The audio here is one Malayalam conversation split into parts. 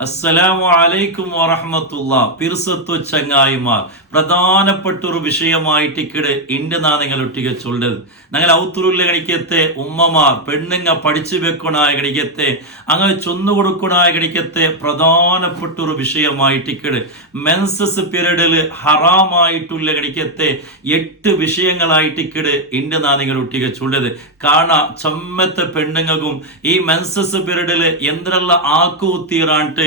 അസ്സലാമു അലൈക്കും വറഹ്മത്തുള്ളാ. പിർസത്തു ചങ്ങായിമാർ പ്രധാനപ്പെട്ടൊരു വിഷയമായിട്ട് ഇക്കടെ ഇണ്ട് നിങ്ങൾ ഒട്ടിക ചൊല്ലത് ഞങ്ങൾ ഔത്തുറുള്ള കണിക്കത്തെ ഉമ്മമാർ പെണ്ണുങ്ങ പഠിച്ചു വെക്കണായ കണിക്കത്തെ അങ്ങനെ ചൊന്നു കൊടുക്കണായ കണിക്കത്തെ പ്രധാനപ്പെട്ടൊരു വിഷയമായിട്ട് ഇക്കടെ മെൻസസ് പീരീഡിൽ ഹറാമായിട്ടുള്ള കണിക്കത്തെ 8 വിഷയങ്ങളായിട്ട് ഇക്കടെ ഇണ്ട് നിങ്ങൾ ഒട്ടിക ചൊല്ലത് കാണാ ചമ്മത്തെ പെണ്ണുങ്ങൾക്കും ഈ മെൻസസ് പീരീഡിൽ എന്തെല്ലാം ആക്കുത്തീറാണ്ട്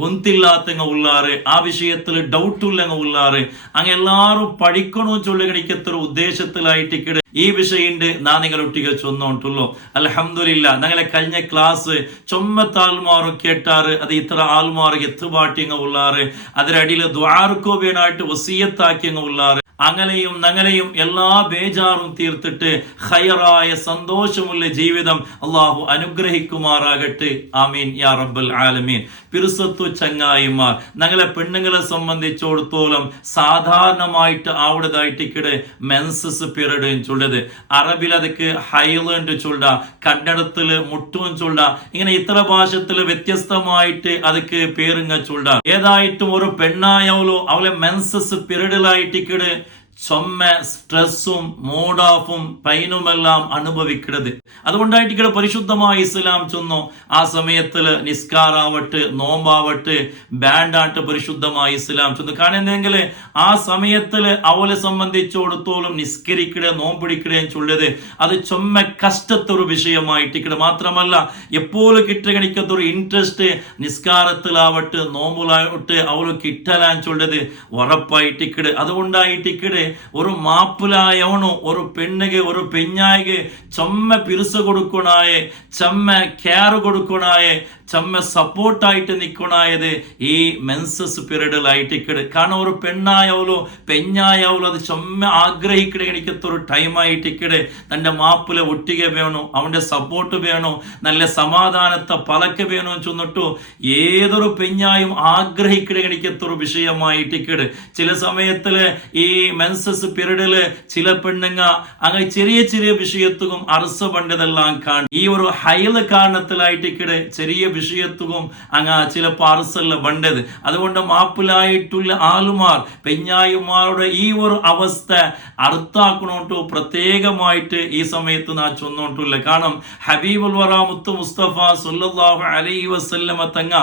ഗൊന്തില്ലാത്തങ്ങ ഉള്ളാറ് ആ വിഷയത്തിൽ ഡൗട്ടുള്ളങ്ങ ഉള്ളാറ് അങ്ങ് എല്ലാരും പഠിക്കണമെന്ന് ചൊല്ലുകണിക്കത്തൊരു ഉദ്ദേശത്തിലായിട്ട് ഈ വിഷയണ്ട് നിങ്ങൾ ഒട്ടിക ചൊന്നോണ്ടുള്ളൂ. അൽഹംദുലില്ലാ ഞങ്ങളെ കഴിഞ്ഞ ക്ലാസ് ചൊമ്മത്ത ആൾമാർ കേട്ടാറ് അത് ഇത്ര ആൾമാർ എത്തുപാട്ടിയങ്ങ ഉള്ളാറ് അതിരടിയിൽ ദ്വാർക്കോ വേണായിട്ട് വസീയത്താക്കിയങ്ങ ഉള്ളാറ് അങ്ങനെയും ഞങ്ങളെയും എല്ലാ ബേജാറും തീർത്തിട്ട് ഖൈറായ സന്തോഷമുള്ള ജീവിതം അള്ളാഹു അനുഗ്രഹിക്കുമാറാകട്ടെ. ആമീൻ യാ റബ്ബൽ ആലമീൻ. പിർസത്തു ചങ്ങായിമാർ ഞങ്ങളെ പെണ്ണുങ്ങളെ സംബന്ധിച്ചിടത്തോളം സാധാരണമായിട്ട് അവിടതായിട്ടിക്കടെ മെൻസസ് പീരീഡ് ചൊല്ലത് അറബിൽ അതൊക്കെ ഹൈലൻഡ് ചൊല്ല കന്നഡത്തില് മുട്ടും ചൊല്ല ഇങ്ങനെ ഇത്ര ഭാഷത്തില് വ്യത്യസ്തമായിട്ട് അതൊക്കെ പേരുങ്ങ ചൊല്ല ഏതായിട്ടും ഒരു പെണ്ണായവളോ അവളെ മെൻസസ് പീരീഡിലായിട്ടിക്കടെ ചൊമ്മ സ്ട്രെസ്സും മൂഡാഫും പൈനുമെല്ലാം അനുഭവിക്കുന്നത് അതുകൊണ്ടായിട്ട് പരിശുദ്ധമായ ഇസ്ലാം ചൊന്നു ആ സമയത്തിൽ നിസ്കാറാവട്ടെ നോമ്പാവട്ടെ ബാൻഡാട്ട് പരിശുദ്ധമായ ഇസ്ലാം ചൊന്നു കാണുന്നെങ്കിൽ ആ സമയത്തിൽ അവളെ സംബന്ധിച്ചിടത്തോളം നിസ്കരിക്കടേ നോമ്പിടിക്കടേ ചൊല്ലത് അത് ചൊമ്മ കഷ്ടത്തൊരു വിഷയമായിട്ട് മാത്രമല്ല എപ്പോഴും കിട്ടണിക്കത്തൊരു ഇൻട്രസ്റ്റ് നിസ്കാരത്തിലാവട്ടെ നോമ്പിലാവട്ടെ അവള് കിട്ടലാൻ ചൊല്ലത് ഉറപ്പായിട്ടിക്കട് അതുകൊണ്ടായിട്ടിക്കട് ഒരു മാപ്പിലായവണോ ഒരു പെണ്ണുಗೆ ഒരു പെഞ്ഞായിಗೆ ചമ്മ പിരിസ് കൊടുക്കണായേ ചമ്മ കെയർ കൊടുക്കണായേ ചമ്മ സപ്പോർട്ടായിട്ട് നിൽക്കണായത് ഈ മെൻസസ് പീരീഡിലായിട്ടിക്കട് കാരണം ഒരു പെണ്ണായവളോ പെഞ്ഞായവളോ അത് ചമ്മ ആഗ്രഹിക്കണേ എനിക്കത്തൊരു ടൈമായിട്ടിക്കട് തൻ്റെ മാപ്പിലെ ഒട്ടിക വേണോ അവൻ്റെ സപ്പോർട്ട് വേണോ നല്ല സമാധാനത്തെ പലക്ക് വേണോ ചൊന്നിട്ടു ഏതൊരു പെഞ്ഞായും ആഗ്രഹിക്കണേ എനിക്കത്തൊരു വിഷയമായിട്ടിക്കട് ചില സമയത്തില് ഈ മെൻസസ് പീരീഡില് ചില പെണ്ണുങ്ങ അങ്ങനെ ചെറിയ ചെറിയ വിഷയത്തും അറസ പണ്ടതെല്ലാം കാണും ഈ ഒരു ഹൈല് കാരണത്തിലായിട്ടിക്കടെ ചെറിയ വിഷയത്തും അങ്ങ ചിലപ്പോൾ അറസല്ല വേണ്ടത് അതുകൊണ്ട് മാപ്പിലായിട്ടുള്ള ആളുമാർ പെഞ്ഞായിമാരുടെ ഈ ഒരു അവസ്ഥ അർത്ഥാക്കണോട്ടോ പ്രത്യേകമായിട്ട് ഈ സമയത്ത് നാ ചൊന്നോട്ടില്ല കാരണം ഹബീബുൽ വറ മുത്തു മുസ്തഫ സല്ലല്ലാഹു അലൈഹി വസല്ലമ തങ്ങ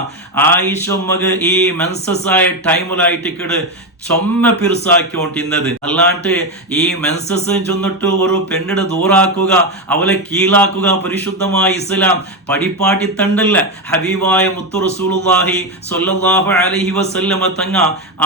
ആയിഷ മക ഈ മെൻസസ് ആയ ടൈമിലായിട്ടിക്കട് ചൊമ്മ പിറുസാക്കിക്കൊണ്ടിരുന്നത് അല്ലാണ്ട് ഈ മെൻസസ് ചൊന്നിട്ട് ഒരു പെണ്ണിടെ ദൂറാക്കുക അവളെ കീഴാക്കുക പരിശുദ്ധമായ ഇസ്ലാം പടിപ്പാട്ടി തണ്ടല്ല ഹബീബായ മുത്തു റസൂലുള്ളാഹി സ്വല്ലല്ലാഹു അലൈഹി വസല്ലമ തങ്ങ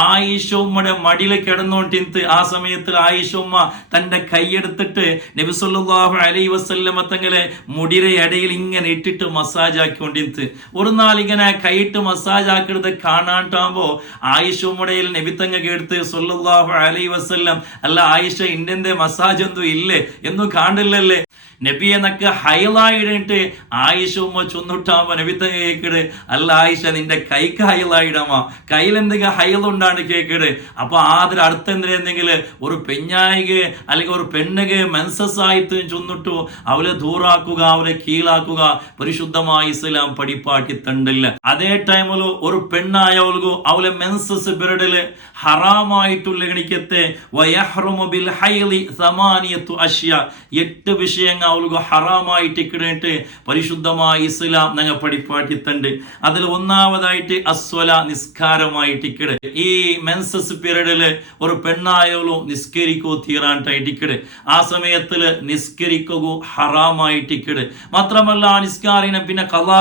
ആയിഷ ഉമ്മയുടെ മടിയിൽ കിടന്നോണ്ടിരുന്ന് ആ സമയത്തിൽ ആയിഷ ഉമ്മ തന്റെ കൈയെടുത്തിട്ട് നബി സ്വല്ലല്ലാഹു അലൈഹി വസല്ലമ തങ്ങളെ മുടിയുടെ ഇടയിൽ ഇങ്ങനെ ഇട്ടിട്ട് മസാജ് ആക്കിക്കൊണ്ടിരുന്ന് ഒരു നാൾ ഇങ്ങനെ കൈയിട്ട് മസാജ് ആക്കിയത് കാണാണ്ടാകുമ്പോ ആയിഷ ഉമ്മയുടെ നബി തങ്ങ എടുത്ത് സല്ലല്ലാഹു അലൈഹി വസല്ലം അല്ല ആയിഷ ഇന്റെ മസാജ് ഒന്നും ഇല്ലേ എന്നും കാണില്ലല്ലേ നബി എന്നൊക്കെ ഹൈലായിടട്ട് ആയിഷ ഉമ്മ ചൊന്നിട്ടാകുമ്പോ നബി തങ്ങ കേക്കട് അല്ല ആയിഷ നിന്റെ കൈക്ക് ഹൈലായിടാമോ കയ്യിൽ എന്തെങ്കിലും ഹൈലുണ്ടാണ് കേക്കട് അപ്പൊ ആദ്യം അടുത്ത എന്തെങ്കിലും ഒരു പെഞ്ഞായിക അല്ലെങ്കിൽ ഒരു പെണ്ണുക മെൻസസ് ആയിട്ട് ചൊന്നിട്ടു അവളെ ദൂറാക്കുക അവളെ കീഴാക്കുക പരിശുദ്ധമായ ഇസ്ലാം പടിപ്പാട്ടി തണ്ടില്ല അതേ ടൈമില് ഒരു പെണ്ണായവൾക്കു അവളെ മെൻസസ് പീരീഡില് ഹറാമായിട്ടുള്ള ഗണിക്കത്തെ വയഹ്റുമു ബിൽ ഹൈലി സമാനിയത്തു അഷ്യ 8 വിഷയങ്ങൾ അവൾക്ക് ഹറാമായിട്ട് ഇക്കിടേട്ട് പരിശുദ്ധമായ ഇസ്ലാം ഞങ്ങൾ പടിപ്പാട്ടിത്തണ്ട് അതിൽ ഒന്നാമതായിട്ട് അസ്വല നിസ്കാരമായിട്ട് ഇക്കിട് ഈ മെൻസസ് പീരീഡില് ഒരു പെണ്ണായവളോ നിസ്കരിക്കോ തീരാനായിട്ട് ഇക്കിട് ആ സമയത്തില് നിസ്കരിക്കൂ ഹറാമായിട്ട് ഇക്കിട് മാത്രമല്ല ആ നിസ്കാരിനെ പിന്നെ കലാ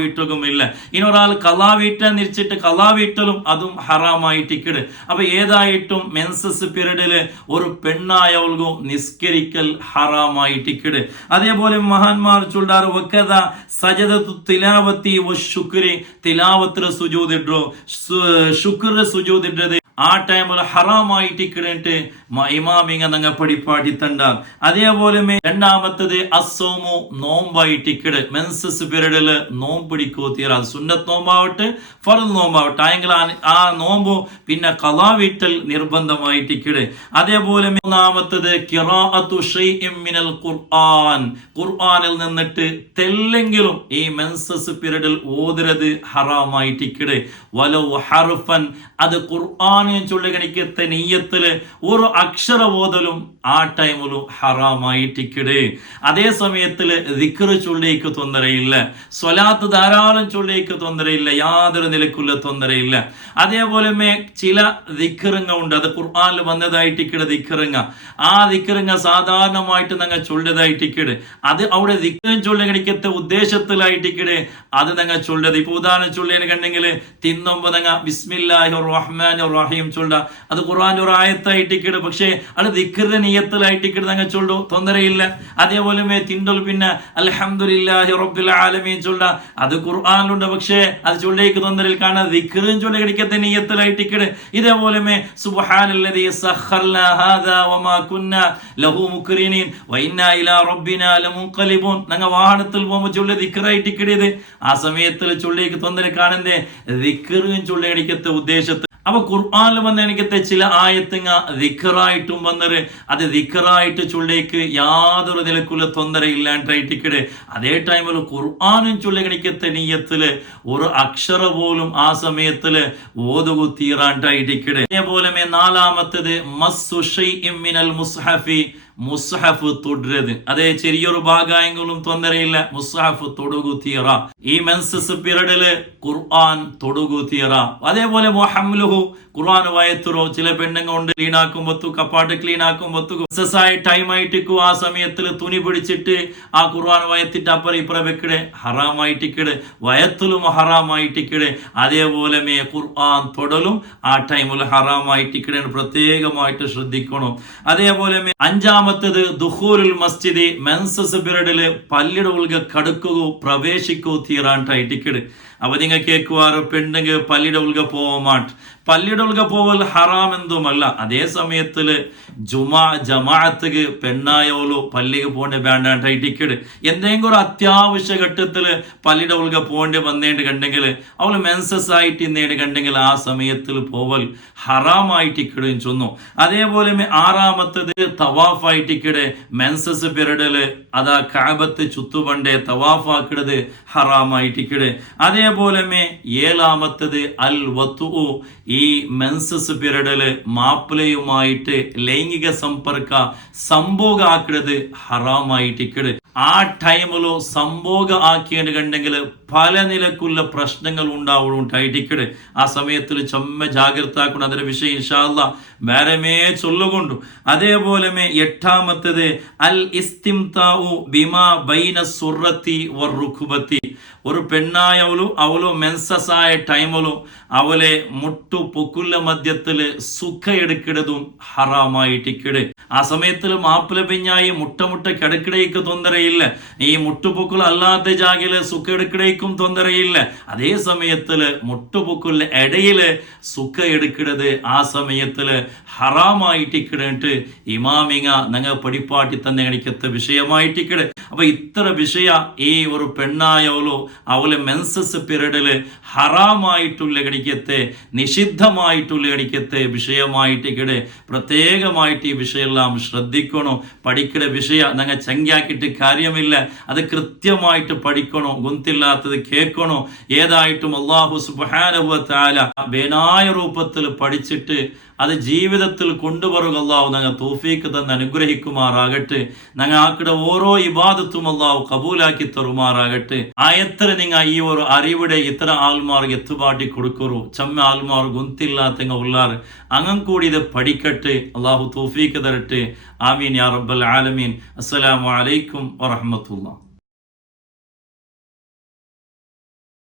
വീട്ടുകയുമില്ല ഇനൊരാൾ കലാ വീട്ടാൻ നിരിച്ചിട്ട് കലാ വീട്ടലും അതും ഹറാമായിട്ട് ഇക്കിട് അപ്പൊ ഏതായിട്ടും മെൻസസ് പീരീഡില് ഒരു പെണ്ണായവൾക്കു നിസ്കരിക്കൽ ഹറാമായി ടിക്കറ്റ് അതേപോലെ മഹാന്മാർ ചൊല്ലാറ് വക്കദ സജദത്തു തിലാവത്തി വശുക്രി തിലാവത്തിലെ സുജൂദ് ഇടോ ശുക്ർ സുജൂദ് ഇടത് ആ ടൈമിൽ ഹറാമായിട്ട് ഇക്കിടേട്ട് ഇമാമിങ്ങ നങ്ങ പടിപ്പാടി തണ്ടാർ. അതേപോലെ രണ്ടാമത്തത് അസോമു നോമ്പായിട്ട് ഇക്കിട് മെൻസസ് പീരീഡില് നോമ്പ് പിടിക്കോ തീരാ സുന്നത്ത് നോമ്പാവട്ടെ ഫർദ് നോമ്പാവട്ടെ ആയെങ്കിൽ ആ നോമ്പ് പിന്നെ ഖളാ വീട്ടൽ നിർബന്ധമായിട്ട് ഇക്കിട്. അതേപോലെ മൂന്നാമത്തത് ഖിറാഅത്തു ഷൈഇൻ മിനൽ ഖുർആൻ, ഖുർആനിൽ നിന്നിട്ട് തെല്ലെങ്കിലും ഈ മെൻസസ് പീരീഡിൽ ഓതുന്നത് ഹറാമായിട്ട് ഇക്കിട്. വലൗ ഹർഫൻ, അത് ഖുർആൻ ചൊല്ലുകണിക്കത്തെ നെയ്യത്തില് ഒരു അക്ഷര ഓതലും ആ ടൈമിലും ഹറാമായിട്ടിക്കിട്. അതേ സമയത്തില് ദിക്ർ ചൊല്ലിക്ക് തൊന്തരയില്ല, സ്വലാത്ത് ധാരാളം ചൊല്ലിക്ക് തൊന്തരയില്ല, യാതൊരു നിലക്കുള്ള തൊന്തരയില്ല. അതേപോലെ ചില ദിക്റുങ്ങ ഉണ്ട്, അത് ഖുർആനിൽ വന്നതായിട്ടിക്കിട് ദിക്റുങ്ങ. ആ ദിക്റുങ്ങ സാധാരണമായിട്ട് ഞങ്ങൾ ചൊല്ലതായിട്ടിക്കിട്. അത് അവിടെ ദിക്റും ചൊല്ലുകണിക്കത്തെ ഉദ്ദേശത്തിലായിട്ടിക്കിട് അത് ഞങ്ങൾ ചൊല്ലത്. ഇപ്പൊ ഉദാഹരണം ചൊല്ലിയെന്ന് കണ്ടെങ്കിൽ തിന്നുമ്പോ ഞങ്ങൾ ബിസ്മില്ലാഹിർ റഹ്മാനിർ റഹീം ചൊല്ല, അത് ഖുർആൻ ഒരു ആയത്തായിട്ടിക്കിട്. പക്ഷേ അത് ദിക്റിന്റെ നിയത്തിലായിട്ടിക്കിട് ഞങ്ങൾ ചൊല്ലു, തൊന്തരയില്ല. അതേപോലെ തിണ്ടൽ പിന്നെ അൽഹംദുലില്ലാഹി റബ്ബിൽ ആലമീൻ ചൊല്ല, അത് ഖുർആനിലുണ്ട്. പക്ഷേ അത് ചൊല്ലേക്ക് തൊന്തരയിൽ കാണാൻ ദിക്റും ചൊല്ലിക്കത്തെ നിയത്തിലായിട്ടിക്കിട്. ഇതേപോലെ സുബ്ഹാനല്ലദീ സഖർനാ ഹാദാ വമാ കുന്നാ ലഹു മുഖ്രിനീൻ വഇന്നാ ഇലാ റബ്ബിനാ ലമുൻഖലിബൂൻ, ഞങ്ങൾ വാഹനത്തിൽ പോകുമ്പോൾ ചൊല്ലി ദിക്റായിട്ടിക്കിടത്. ആ സമയത്തിൽ ചൊല്ലേക്ക് തൊന്തര കാണുന്നേ ദിക്റും ചൊല്ലിക്കത്തെ ഉദ്ദേശത്തിൽ. അപ്പൊ ഖുർആനിൽ വന്ന എനിക്കത്തെ ചില ആയത്തുങ്ങ ദിക്റായിട്ടും വന്നത് അത് ദിക്റായിട്ട് ചൊല്ലേക്ക് യാതൊരു നിലക്കുള്ള തൊന്തര ഇല്ലാണ്ടായിട്ടിക്കടെ. അതേ ടൈമിൽ ഖുർആനും ചൊല്ലിക്കത്തെ നീയത്തില് ഒരു അക്ഷര പോലും ആ സമയത്തില് ഓതുകു തീറാണ്ടായിട്ടിക്കടെ. അതേപോലെ നാലാമത്തത് മസ്സു ഷൈഇൻ മിനൽ മുസ്ഹഫി, മുസ്ഹഫ് തൊടരുത്. അതേ ചെറിയൊരു ഭാഗമെങ്കിലും തൊന്തരയില്ല, മുസ്ഹഫ് തൊടുകു തീറ. ഈ മെൻസസ് പീരീഡില് ഖുർആൻ തൊടുകു തീറ. അതേപോലെ ഹംലുഹു, ഖുർആൻ വയത്തുറോ. ചില പെണ്ണുങ്ങൾ കൊണ്ട് ക്ലീൻ ആക്കുമ്പോ കപ്പാട്ട് ക്ലീൻ ആക്കുമ്പോ ടൈം ആയിട്ടിക്കു ആ സമയത്തിൽ തുണി പിടിച്ചിട്ട് ആ ഖുർആൻ വയത്തിട്ട് അപ്പുറം ഇപ്പുറം വെക്കിടെ, ഹറാമായിട്ടിക്കിട്. വയത്തിലും ഹറാമായിട്ടിക്കിട്. അതേപോലെ ഖുർആൻ തൊടലും ആ ടൈമിൽ ഹറാമായിട്ടിക്കിടെ, പ്രത്യേകമായിട്ട് ശ്രദ്ധിക്കണം. അതേപോലെ അഞ്ചാമത്തത് ദുഖൂലുൽ മസ്ജിദ്, മെൻസസ് പീരീഡില് പള്ളിയുടെ ഉൾഗ കടക്കുകയോ പ്രവേശിക്കുകയോ തീരാണ്ടായിട്ടിക്കിട്. അപ്പൊ നിങ്ങൾ കേൾക്കുവാറോ പെണ്ണുങ്ങൾ പള്ളിയുടെ ഉൾഗ പോവാമാട്ട്, പള്ളിയുടെ ഉൾഗ പോവൽ ഹറാം എന്തുമല്ല. അതേ സമയത്തില് ജമാഅത്തുക്ക് പെണ്ണായോലോ പള്ളിക്ക് പോകേണ്ട വേണ്ടാണ്ടായിട്ടിക്കട്. എന്തെങ്കിലും ഒരു അത്യാവശ്യ ഘട്ടത്തില് പള്ളിയുടെ ഉൾഗ പോകേണ്ടി വന്നേണ്ടി കണ്ടെങ്കിൽ അവള് മെൻസസ് ആയിട്ട് ഇന്നേണ്ടി കണ്ടെങ്കിൽ ആ സമയത്തിൽ പോവൽ ഹറാമായിട്ടിക്കടും ചൊന്നു. അതേപോലെ ആറാമത്തത് തവാഫായിട്ടിക്കട്. മെൻസസ് പീരീഡില് അതാ കഅബത്ത് ചുറ്റുപണ്ടേ തവാഫാക്കിടത് ഹറാമായിട്ടിക്കട്. അതേപോലെ ഏഴാമത്തത് അൽ വത്തു, ഈ മെൻസസ് പീരീഡില് മാപ്പിളയുമായിട്ട് ലൈംഗിക സമ്പർക്ക സംഭോഗ ആക്കിടത് ഹറാമായിട്ടിക്കട്. ആ ടൈമിലോ സംഭോഗ ആക്കിയത് കണ്ടെങ്കിൽ പല നിലക്കുള്ള പ്രശ്നങ്ങൾ ഉണ്ടായിട്ടിക്കട്. ആ സമയത്തിൽ ചൊമ്മ ജാഗ്രത ആക്കണം. അതിന്റെ വിഷയം ഇൻഷാ അല്ലാഹ് വേറെമേ ചൊല്ലുകൊണ്ടു. അതേപോലെ എട്ടാമത്തത് അൽ ഇസ്തിംതാഉ ബിമാ ബൈന സുറത്തി വറുക്ബത്തി, ഒരു പെണ്ണായവളു അവളോ മെൻസസ് ആയ ടൈമിലോ അവളെ മുട്ടു പൊക്കുള്ള മധ്യത്തില് സുഖ എടുക്കിടതും ഹറാമായിട്ടിക്കിട്. ആ സമയത്തിൽ മാപ്പിള പിഞ്ഞായി മുട്ട കിടക്കിടയ്ക്ക് തൊന്തരയില്ല, ഈ മുട്ടുപൊക്കുൾ അല്ലാത്ത ജാഗയില് സുഖ എടുക്കിടയ്ക്കും തൊന്തരയില്ല. അതേ സമയത്തില് മുട്ടുപൊക്കുള്ള ഇടയില് സുഖ എടുക്കിടത് ആ സമയത്തില് ഹറാമായിട്ടിക്കിടട്ട് ഇമാമിങ്ങ ഞങ്ങൾ പടിപ്പാട്ടി തന്നെ എനിക്കത്തെ വിഷയമായിട്ടിക്കിട്. അപ്പൊ ഇത്ര വിഷയ ഈ ഒരു പെണ്ണായോലോ അവളെ മെൻസസ് പീരീഡില് ഹറാമായിട്ടുള്ള ഗണിക്കത്തെ നിഷിദ്ധമായിട്ടുള്ള ഗണിക്കത്തെ വിഷയമായിട്ടിക്കിടെ. പ്രത്യേകമായിട്ട് ഈ വിഷയമെല്ലാം ശ്രദ്ധിക്കണോ. പഠിക്കുന്ന വിഷയ ഞങ്ങൾ ചങ്കാക്കിയിട്ട് കാര്യമില്ല, അത് കൃത്യമായിട്ട് പഠിക്കണോ, ഗുന്തില്ലാത്തത് കേൾക്കണോ. ഏതായിട്ടും അല്ലാഹു സുബ്ഹാനഹു വ തആല ബേനായ രൂപത്തിൽ പഠിച്ചിട്ട് അത് ജീവിതത്തിൽ കൊണ്ടുവരുക അല്ലാഹു ഞങ്ങൾ തൗഫീഖ് തന്ന് അനുഗ്രഹിക്കുമാറാകട്ടെ. ഞങ്ങൾ ആക്കിടെ ഓരോ ഇബാദത്തും അല്ലാഹു കബൂലാക്കി തരുമാറാകട്ടെ. എത്ര നിങ്ങൾ ഈ ഒരു അറിവിടെ ഇത്ര ആൾമാർക്ക് എത്തുപാട്ടി കൊടുക്കറു, ചമ്മ ആൾമാർ ഗുന്തില്ലാത്ത ഉള്ളാറ് അങ്ങം കൂടി ഇത് പഠിക്കട്ടെ. അല്ലാഹു തൗഫീഖ് തരട്ടെ. ആമീൻ യാ റബ്ബൽ ആലമീൻ. അസ്സലാമു അലൈക്കും വറഹ്മത്തുള്ളാഹി.